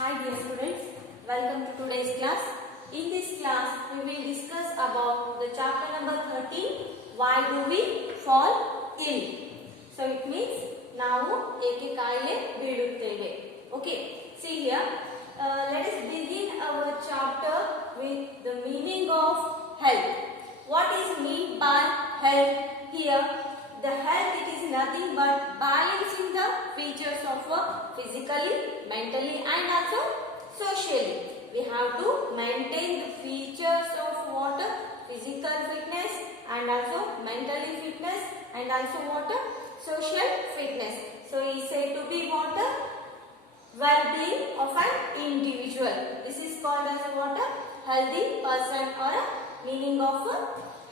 Hi dear students, welcome to today's class. In this class, we will discuss about the chapter number 13, Why do we fall ill? So it means, ನಾವು ಏಕೆ ಕಾಯಿಲೆ ಬೀಳುತ್ತೇವೆ. Okay, see here, let us begin our chapter with the meaning of health. What is meant by health here? The health, it is nothing but balancing the features of physically, mentally and also socially. We have to maintain the features of what? Physical fitness and also mentally fitness and also what? Social fitness. So he said to be what? Well-being of an individual. This is called as a what? Healthy person or a meaning of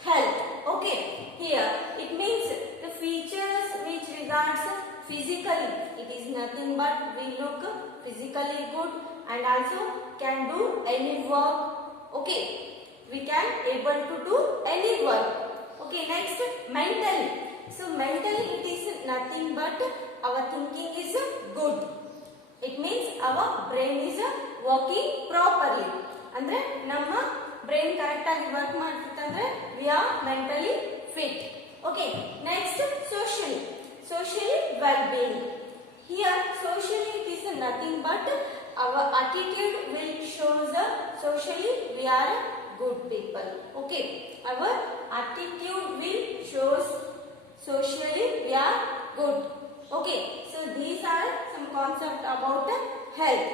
health. Okay, here it means the features which regards physically, it is nothing but we look physically good and also can do any work. Okay, we can able to do any work. Okay, next mentally. So mentally it is nothing but our thinking is good. It means our brain is working properly. Andre namma brain correct agi work ಮಾಡ್ತಿತ್ತಂದ್ರೆ we are mentally fit. Okay, next socially. Socially well-being. Here socially it is nothing but our attitude will show the socially we are good people. Okay, our attitude will shows socially we are good. Okay, so these are some concept about health.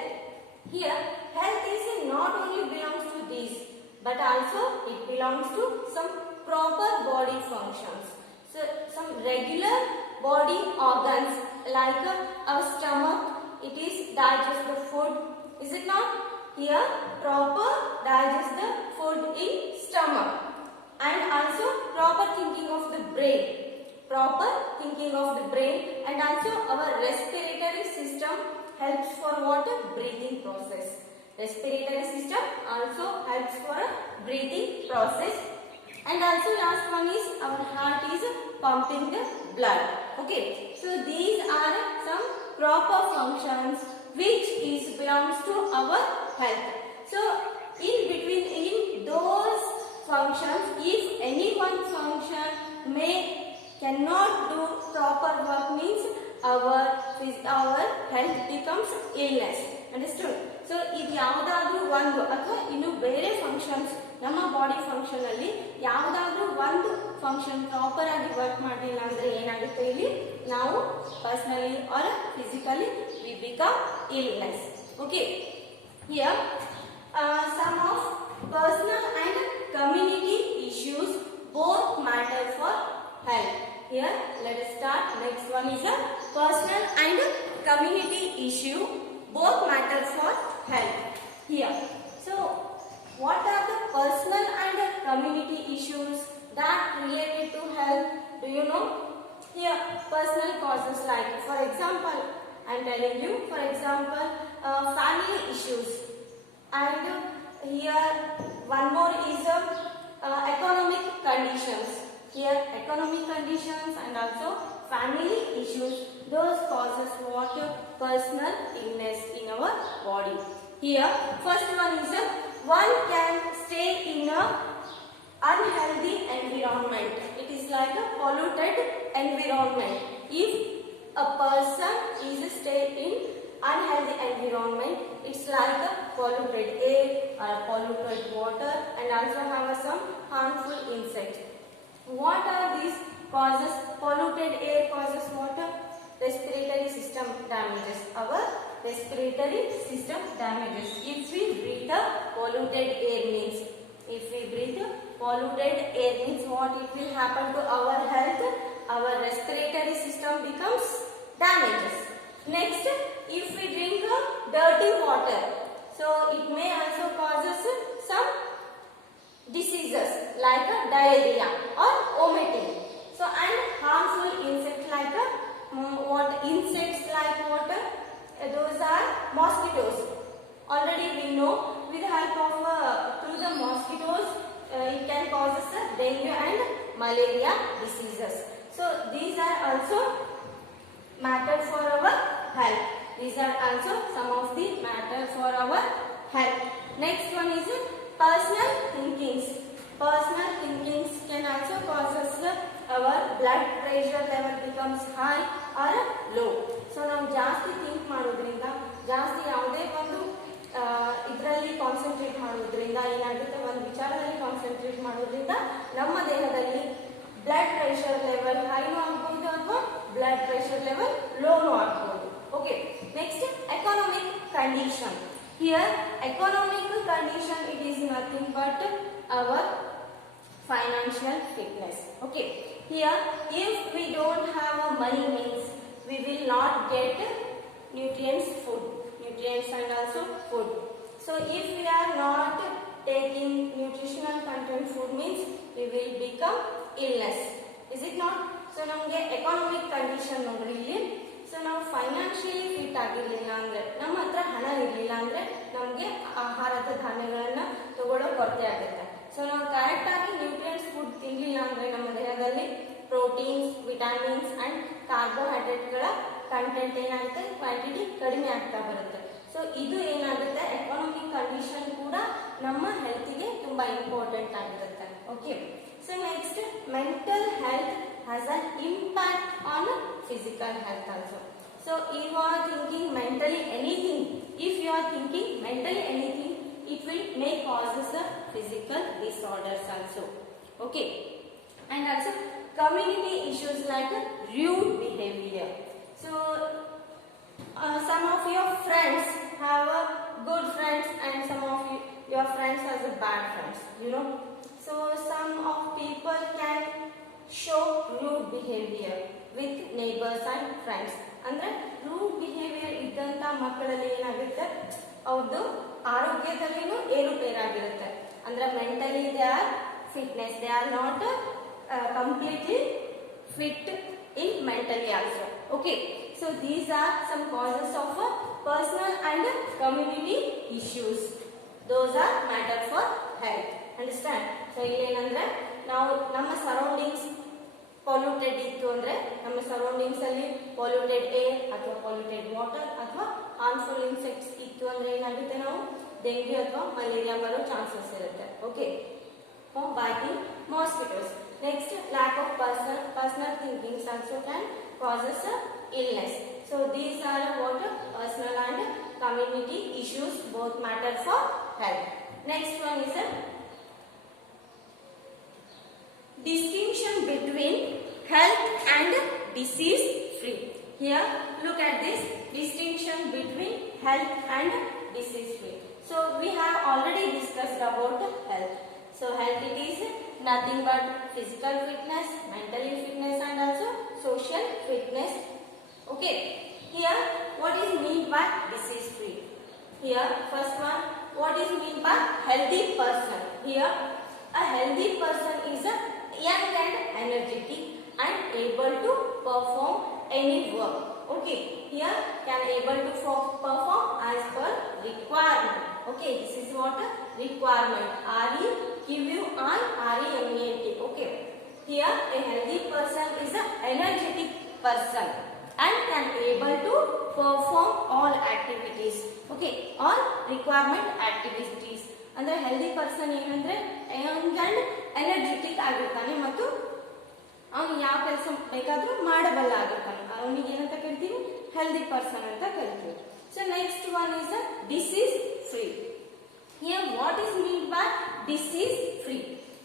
Here health is not only belongs to these but also it belongs to some proper body functions. So some regular body organs like our stomach, it is digest the food, is it not? Here proper digest the food in stomach and also proper thinking of the brain. Proper thinking of the brain and also our respiratory system helps for what? Breathing process. Respiratory system also helps for breathing process and also last one is our heart is pumping the blood. Okay, so these are some proper functions which is belongs to our health. So in between in those functions, if any one function cannot do proper work means our health becomes illness. Understood? So ಇದು ಯಾವುದಾದ್ರೂ ಒಂದು ಅಥವಾ ಇನ್ನು ಬೇರೆ functions ನಮ್ಮ body function ಅಲ್ಲಿ ಯಾವುದಾದ್ರೂ ಒಂದು ಫಂಕ್ಷನ್ ಪ್ರಾಪರ್ ಆಗಿ ವರ್ಕ್ ಮಾಡಲಿಲ್ಲ ಅಂದ್ರೆ ಏನಾಗುತ್ತೆ ಇಲ್ಲಿ ನಾವು personally or physically we become illness. Okay, here some of personal and community issues both matter for health. Here let us start. Next one is a personal and community issue, both matter for health. Here, so what are the personal and community issues that related to health? Do you know? Here personal causes like, for example, I am telling you, for example, family issues, and here one more is economic conditions. Here economic conditions and also family issues, those causes what? Personal illness in our body. Here first one is one can stay in a unhealthy environment. It is like a polluted environment. If a person is stay in unhealthy environment, it's like a polluted air or a polluted water and also have some harmful insects. What are these causes? Polluted air causes what? Respiratory system damages. Our respiratory system damages. If we breathe the polluted air means, what it will happen to our health? Our respiratory system becomes damages. Next, if we drink dirty water, so it may also causes some diseases like diarrhea or vomiting. So and harmful insects like those are mosquitoes. Already we know with the help of through the mosquitoes it can cause dengue and malaria diseases. So these are also matter for our health. These are also some of the matter for for our health. Next one is personal thinkings. Personal thinkings can also cause us our blood pressure level becomes high or low. So ನಾವು ಜಾಸ್ತಿ think ಮಾಡೋದ್ರಿಂದ, ಜಾಸ್ತಿ ಯಾವುದೇ ಒಂದು ಇದರಲ್ಲಿ concentrate ಮಾಡೋದ್ರಿಂದ ಏನಾಗುತ್ತೆ, ಒಂದು ವಿಚಾರದಲ್ಲಿ ಕಾನ್ಸಂಟ್ರೇಟ್ ಮಾಡೋದ್ರಿಂದ ನಮ್ಮ ದೇಹದಲ್ಲಿ ಬ್ಲಡ್ ಪ್ರೆಷರ್ ಲೆವೆಲ್ ಹೈನೂ ಆಗ್ಬಹುದು ಅಥವಾ ಬ್ಲಡ್ ಪ್ರೆಷರ್ ಲೆವೆಲ್ ಲೋನೂ ಆಗ್ಬಹುದು. Okay, next economic condition. Here economic condition it is nothing but our financial fitness. Okay, here if we don't have money means we will not get nutrients and also food. So if we are not taking nutritional content food means we will become illness, is it not? So ನಮಗೆ economic condition ನೋಡ್ರಿ ಇಲ್ಲಿ. So ನಾವು financially fit ಆಗಿರ್ಲಿಲ್ಲ ಅಂದ್ರೆ, ನಮ್ಮ ಹತ್ರ ಹಣ ಇರಲಿಲ್ಲ ಅಂದ್ರೆ ನಮಗೆ ಆಹಾರದ ಧಾನ್ಯಗಳನ್ನ ತಗೊಳ್ಳೋ ಕೊರತೆ ಆಗುತ್ತೆ. ಸೊ ನಾವು ಕರೆಕ್ಟ್ ಆಗಿ ನ್ಯೂಟ್ರಿಯೆಂಟ್ಸ್ ಫುಡ್ ತಿನ್ನಲಿಲ್ಲ ಅಂದ್ರೆ ನಮ್ಮ ದೇಹದಲ್ಲಿ ಪ್ರೋಟೀನ್ಸ್, ವಿಟಮಿನ್ಸ್ ಅಂಡ್ ಕಾರ್ಬೋಹೈಡ್ರೇಟ್ಗಳ ಕಂಟೆಂಟ್ ಏನಾಗುತ್ತೆ, ಕ್ವಾಂಟಿಟಿ ಕಡಿಮೆ ಆಗ್ತಾ ಬರುತ್ತೆ. ಸೊ ಇದು ಏನಾಗುತ್ತೆ, ಎಕಾನಮಿಕ್ ಕಂಡೀಷನ್ ಕೂಡ ನಮ್ಮ ಹೆಲ್ತ್ಗೆ ತುಂಬಾ ಇಂಪಾರ್ಟೆಂಟ್ ಆಗಿರುತ್ತೆ. Okay, so next mental health has an impact on physical health also. So if you are thinking mentally anything, if you are thinking mentally anything, it will may causes a physical disorders also. Okay, and also community issues like rude behavior. So some of your friends have a good friends and some of your friends has a bad friends, you know. So some of people can show rude behavior with neighbors and friends. ಅಂದ್ರೆ rude behaviour ಇದ್ದಂತ ಮಕ್ಕಳಲ್ಲಿ ಏನಾಗುತ್ತೆ, ಅವ್ರದ್ದು ಆರೋಗ್ಯದಲ್ಲಿನೂ ಏರುಪೇರಾಗಿರುತ್ತೆ. ಅಂದ್ರೆ mentally they are fitness, they are not completely fit in mentally also. Okay, so these are some causes of personal and community issues. Those are matter for health. Understand? So ಇಲ್ಲೇನಂದ್ರೆ ನಾವು ನಮ್ಮ ಸರೌಂಡಿಂಗ್ಸ್ ಪೊಲ್ಯೂಟೆಡ್ ಇತ್ತು ಅಂದ್ರೆ, ನಮ್ಮ surroundings ಅಲ್ಲಿ polluted air ಅಥವಾ polluted water ಅಥವಾ harmful insects ಇತ್ತು ಅಂದ್ರೆ ಏನಾಗುತ್ತೆ, ನಾವು ಡೆಂಗ್ಯೂ ಅಥವಾ ಮಲೇರಿಯಾ ಬರೋ ಚಾನ್ಸಸ್ ಇರುತ್ತೆ. Okay, biting mosquitoes. Next, lack of personal thinking also can causes illness. So these are what personal and community issues both matter for health. Next one is a distinction between health and disease free. Here look at this distinction between health and disease free. So we have already discussed about health. So health it is nothing but physical fitness, mental fitness and also social fitness. Okay, here what is meant by disease free? Here first one, what is meant by healthy person? Here a healthy person is a young and energetic and able to perform any work. Okay, here can able to perform as per requirement. Okay, this is what requirement. REQUIREMENT. Okay, here a healthy person is an energetic person and can able to perform all activities. Okay, all requirement activities. ಅಂದ್ರೆ healthy person ಏನಂದ್ರೆ Young and energetic ಆಗಿರ್ತಾನೆ ಮತ್ತು ಅವನು ಯಾವ ಕೆಲಸ ಬೇಕಾದ್ರೂ ಮಾಡಬಲ್ಲ ಆಗಿರ್ತಾನೆ. ಅವನಿಗೆ ಏನಂತ ಕರಿತೀವಿ, ಹೆಲ್ದಿ ಪರ್ಸನ್ ಅಂತ ಕರಿತೀವಿ. So next one is disease free. Here what is mean by disease free?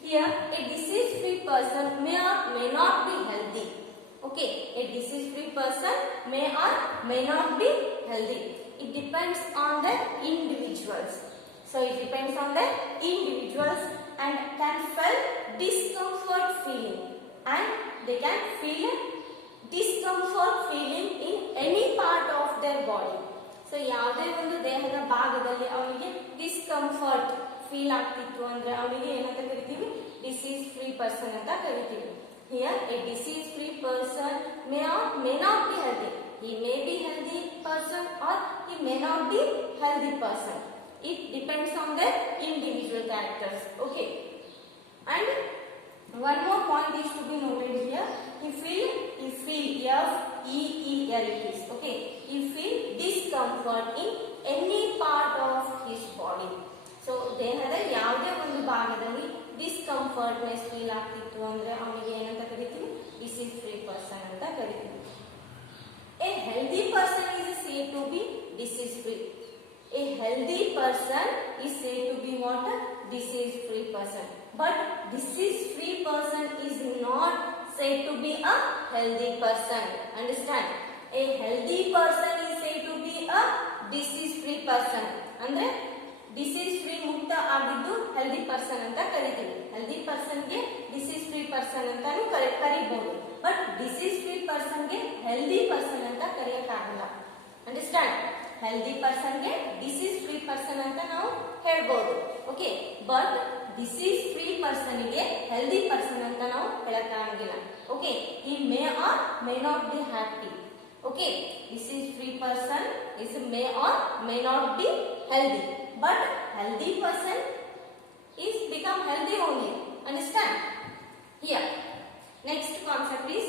Here A disease free person may or may not be healthy. Okay, a disease free person may or may not be healthy. It depends on the individuals. So it depends on the individuals and can feel discomfort feeling, and they can feel discomfort feeling in any part of their body. So ಯಾವುದೇ ಒಂದು ದೇಹದ ಭಾಗದಲ್ಲಿ ಅವನಿಗೆ discomfort feel ಆಗ್ತಿತ್ತು ಅಂದ್ರೆ ಅವನಿಗೆ ಏನಂತ ಕರಿತೀವಿ, ಡಿಸೀಸ್ ಫ್ರೀ ಪರ್ಸನ್ ಅಂತ ಕರಿತೀವಿ. Here a disease free person may or may not be healthy. He may be healthy person or he may not be healthy person. It depends on the individual characters. Okay, and one more point is to be noted here. He feel F-E-E-L it is. Okay, he feel discomfort in any part of comfortness feel ಆಗ್ತಿತ್ತು ಅಂದ್ರೆ ಅವನಿಗೆ ಏನಂತ ಕರಿತೀವಿ, disease free person ಅಂತ ಕರಿತೀವಿ. A healthy person is said to be disease free. A healthy person is said to be what? Disease free person. But disease free person is not said to be a healthy person. Understand? A healthy person is said to be a disease free person. ಅಂದ್ರೆ disease free ಮುಕ್ತ ಆಗಿದ್ದು healthy person ಅಂತ ಕರಿತೀವಿ. Healthy ಪರ್ಸನ್ಗೆ disease free person ಅಂತಾನು ಕರಿಬಹುದು. But disease free ಪರ್ಸನ್ಗೆ healthy person ಅಂತ ಕರೆಯಕ್ಕಾಗಲ್ಲ. ಅಂಡರ್ಸ್ಟ್ಯಾಂಡ್? ಹೆಲ್ದಿ ಪರ್ಸನ್ಗೆ ಡಿಸೀಸ್ ಫ್ರೀ ಪರ್ಸನ್ ಅಂತ ನಾವು ಹೇಳ್ಬೋದು. ಓಕೆ, ಬಟ್ ಡಿಸೀಸ್ ಫ್ರೀ ಪರ್ಸನ್ಗೆ ಹೆಲ್ದಿ ಪರ್ಸನ್ ಅಂತ ನಾವು ಹೇಳಕ್ಕಾಗಂಗಿಲ್ಲ. ಓಕೆ, ಈ may or may not be happy. Okay, disease free person is may or may not be healthy, but healthy person is become healthy only. Understand? Here, next concept is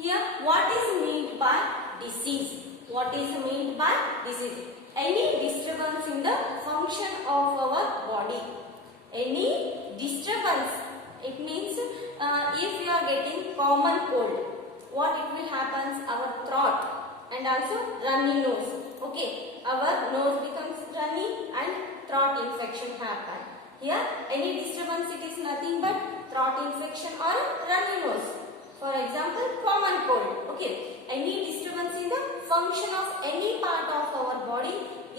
here. What is meant by disease? What is meant by disease? Any disturbance in the function of our body. Any disturbance. It means if you are getting common cold, what it will happens, our throat and also runny nose. Okay, our nose becomes runny and throat infection happen. Here any disturbance, it is nothing but throat infection or runny nose. For example, common cold. Okay, any disturbance in the function of any part of our body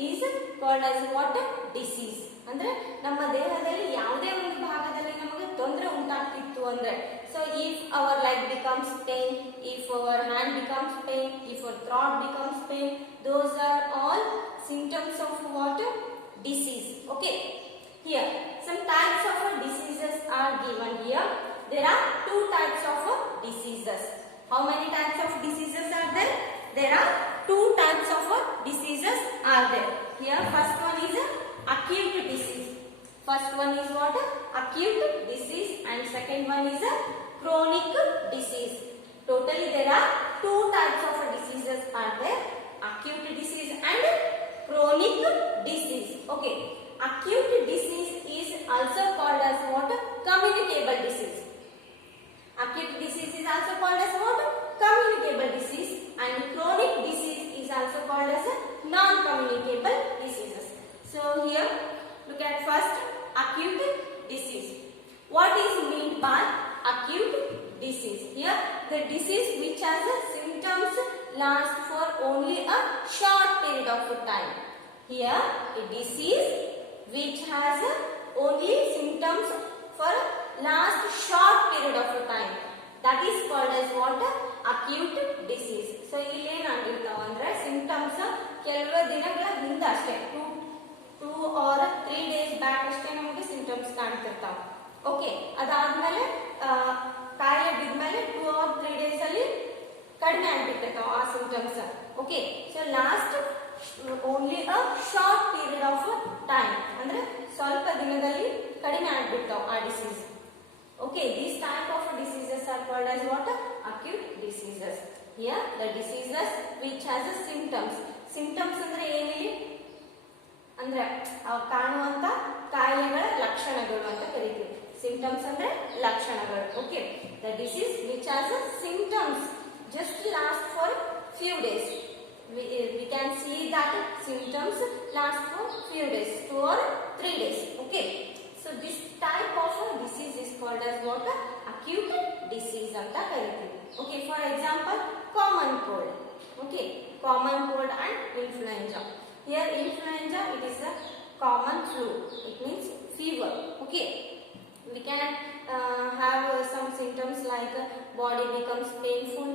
is called as what? Disease. ಅಂದ್ರೆ ನಮ್ಮ ದೇಹದಲ್ಲಿ ಯಾವುದೇ ಒಂದು ಭಾಗದಲ್ಲಿ ನಮಗೆ ತೊಂದರೆ ಉಂಟಾಗ್ತಿತ್ತು ಅಂದ್ರೆ, so if our leg becomes pain, if our hand becomes pain, if our throat becomes pain, those are all symptoms of what? Disease. Okay, here some types of diseases are given here. There are two types of diseases. How many types of diseases are there? There are two types of diseases are there. Here first one is acute disease. First one is what? Acute disease, and second one is a chronic disease. Totally there are two types of diseases are there, acute disease and chronic disease. Okay, acute disease is also called as what? Communicable disease. Acute disease is also called as what? Communicable disease, and chronic disease is also called as non-communicable diseases. So here look at first acute disease. What is meant by acute disease? Here the disease which has symptoms last for only a short period of time. Here a disease which has only symptoms for last short period of time, that is called as what? Acute disease. So ಇಲ್ಲಿ ಏನಾಗಿರ್ತಾವ ಅಂದ್ರೆ symptoms ಕೆಲವೇ ದಿನಗಳ ಹಿಂದೆ ಅಷ್ಟೇ, 2 or 3 days back ಅಷ್ಟೇ ನಮಗೆ symptoms ಕಾಣ್ತಿರ್ತಾವ. Okay, ಅದಾದ್ಮೇಲೆ ಕಾಯಿಲೆ ಬಿದ್ಮೇಲೆ 2 or 3 days ಅಲ್ಲಿ ಕಡಿಮೆ ಆಗ್ಬಿಟ್ಟಿರ್ತಾವ ಆ symptoms. Okay, so last only a short period of time, ಅಂದ್ರೆ ಸ್ವಲ್ಪ ದಿನದಲ್ಲಿ ಕಡಿಮೆ ಆಗ್ಬಿಡ್ತಾವ ಆ disease. Okay, these type of diseases are called as what? Acute diseases. Here the diseases which has a symptoms. Symptoms ಅಂದ್ರೆ ಏನಿಲ್ಲ ಅಂದ್ರೆ ಕಾಣುವಂತ ಕಾಯಿಲೆಗಳ ಲಕ್ಷಣಗಳು ಅಂತ ಕರೀತೀವಿ. Symptoms ಅಂದ್ರೆ ಲಕ್ಷಣಗಳು. Okay, the disease which has a symptoms just last for few days. We can see that symptoms last for few days, 2 or 3 days. Okay, so this type of disease is called as what? Acute disease anta karithivi. Okay, for example, common cold. Okay, common cold and influenza. Here influenza, it is a common flu, it means fever. Okay, we can have some symptoms like body becomes painful,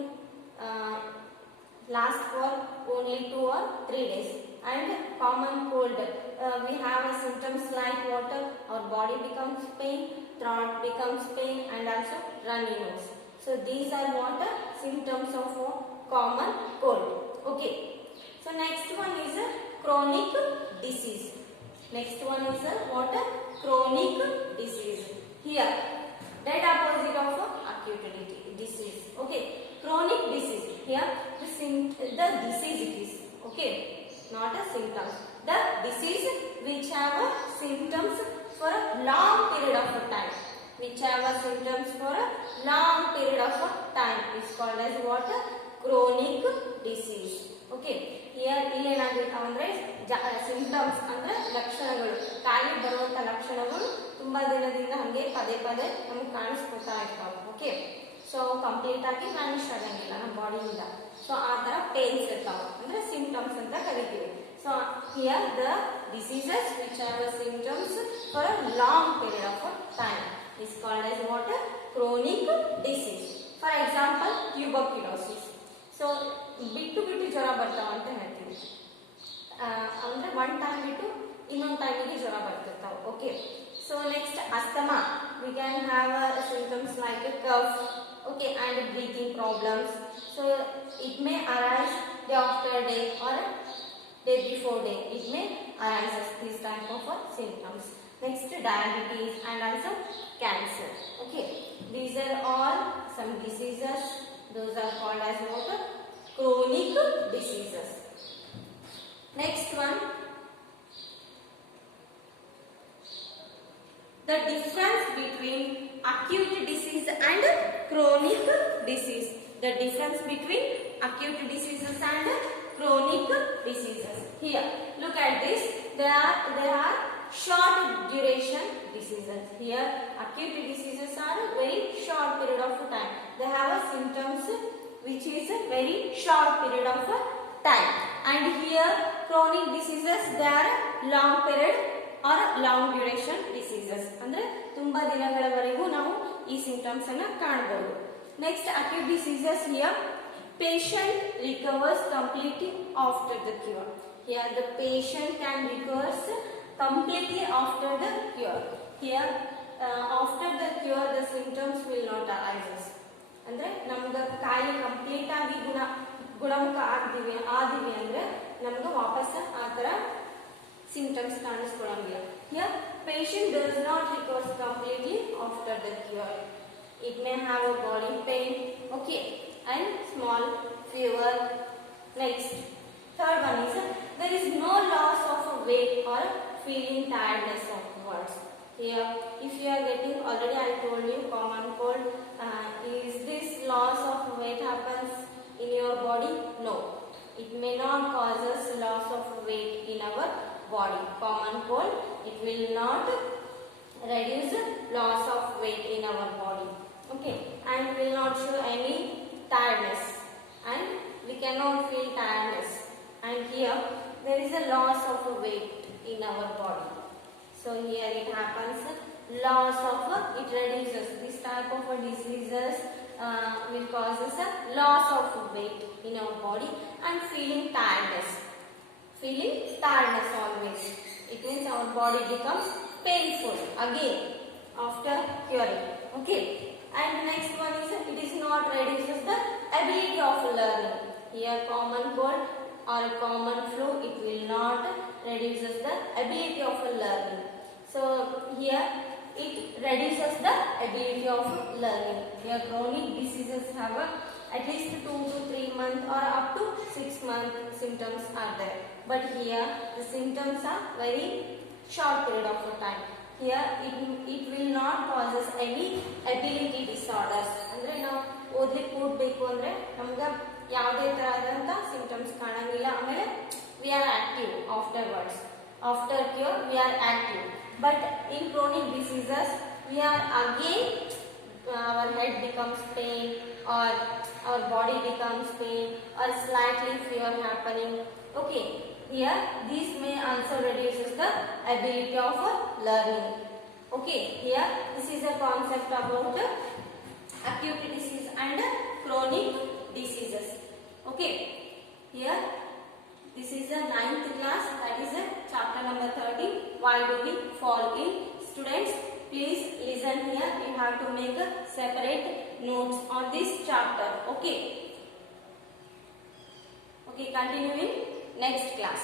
last for only 2 or 3 days. And common cold, we have symptoms like what? Our body becomes pain, throat becomes pain, and also runny nose. So these are what? Symptoms of common cold. Okay, so next one is chronic disease. Next one is what? Chronic disease. Here dead opposite of acute disease. Okay, chronic disease. Here the disease it is. Okay, not a symptom. The disease which have symptoms for a long period of time. Whichever symptoms for a long period of time is called as what? Chronic disease. Okay. Here ಇಲ್ಲಿ ಏನಾಗುತ್ತೆ ಅಂದ್ರೆ symptoms ಅಂದ್ರೆ ಲಕ್ಷಣಗಳು, ಕಾಯಿಲೆ ಬರುವಂತ ಲಕ್ಷಣಗಳು ತುಂಬಾ ದಿನದಿಂದ ಹಂಗೆ ಪದೇ ಪದೇ ನಮಗೆ ಕಾಣಿಸ್ಕೊತಾ ಇರ್ತಾವೆ. ಓಕೆ, ಸೊ ಕಂಪ್ಲೀಟ್ ಆಗಿ ವ್ಯಾನಿಶ್ ಆಗಂಗಿಲ್ಲ ನಮ್ಮ ಬಾಡಿಯಿಂದ. ಸೊ ಆ ತರ ಪೇನ್ಸ್ ಇರ್ತಾವೆ ಅಂದ್ರೆ ಸಿಂಪ್ಟಮ್ಸ್ ಅಂತ ಕರಿತೀವಿ. So here the diseases which have symptoms for a long period of time is called as what? Chronic disease. For example, tuberculosis. So ಬಿಟ್ಟು ಜ್ವರ ಬರ್ತಾವ ಅಂತ ಹೇಳ್ತೀವಿ. ಅಂದ್ರೆ ಒನ್ ಟೈಮ್ ಬಿಟ್ಟು ಇನ್ನೊಂದು ಟೈಮಿಗೆ ಜ್ವರ ಬರ್ತಿರ್ತಾವೆ. Okay, so next asthma. We can have symptoms like a cough, okay, and breathing problems. So it may arise day after day or day before day. It may arise as these type of symptoms. Next, diabetes and also cancer. Okay, these are all some diseases. Those are called as what? Chronic diseases. Next one, the difference between acute disease and chronic disease. The difference between acute diseases and chronic diseases. Here, look at this. There are short duration diseases. Here, acute diseases are very short period of time. They have a symptoms which is a very short period of time. And here, chronic diseases, they are long period or long duration diseases. ಅಂದ್ರೆ ತುಂಬಾ ದಿನಗಳವರೆಗೂ ನಾವು ಈ symptoms ಅನ್ನು ಕಾಣಬಹುದು. Next, acute diseases. Here, patient recovers completely after the cure. Here, the patient can recover completely after the cure. Here, after the cure, the symptoms will not arise. ಅಂದ್ರೆ ನಮ್ಗೆ ಕಾಯಿಲೆ complete ಆಗಿ ಗುಣಮುಖ ಆದಿವಿ ಅಂದ್ರೆ ನಮ್ಗೆ ವಾಪಸ್ ಆ ತರ symptoms ಕಾಣಿಸ್ಕೊಳ್ಳಂಗಿಲ್ಲ. Here, patient does not recover completely after the cure. It may have a body pain, okay, and small fever. Next, third one is there is no loss of weight or feeling tiredness afterwards. Here, if you are getting, already I told you, common cold, is this loss of weight happens in your body? No, it may not cause us loss of weight in our body. Common cold, it will not reduce loss of weight in our body. Okay, and will not show any tiredness, and we cannot feel tiredness. And here there is a loss of weight in our body. So here it happens loss of it reduces. This type of diseases will cause us a loss of weight in our body and feeling tiredness. Feeling tiredness always. It means our body becomes painful again after curing. Okay. And next one is it is not reduces the ability of learning. Here, common cold or common flu, it will not reduces the ability of learning. So here it reduces the ability of learning. Here, chronic diseases have at least 2 to 3 months or up to 6 months symptoms are there. But here the symptoms are very short period of time. Here it will not causes any ability disorders. ಅಂದ್ರೆ ನಾವು ಓದ್ಲಿಕ್ಕೆ ಕೂಡಬೇಕು ಅಂದ್ರೆ ನಮ್ಗೆ ಯಾವುದೇ ತರಹದಂತ symptoms ಕಾಣಂಗಿಲ್ಲ. ಆಮೇಲೆ we are active afterwards. After cure we are active. But in chronic diseases we are again our head becomes pain or our body becomes pain or slightly fever happening. Okay, here this may also reduces the ability of learning. Okay, here this is a concept about acute disease and chronic diseases. Okay, here this is the 9th class, that is chapter number 13, why do we fall ill. Students, please listen here. You have to make a separate notes on this chapter. Okay. Okay, continue in next class.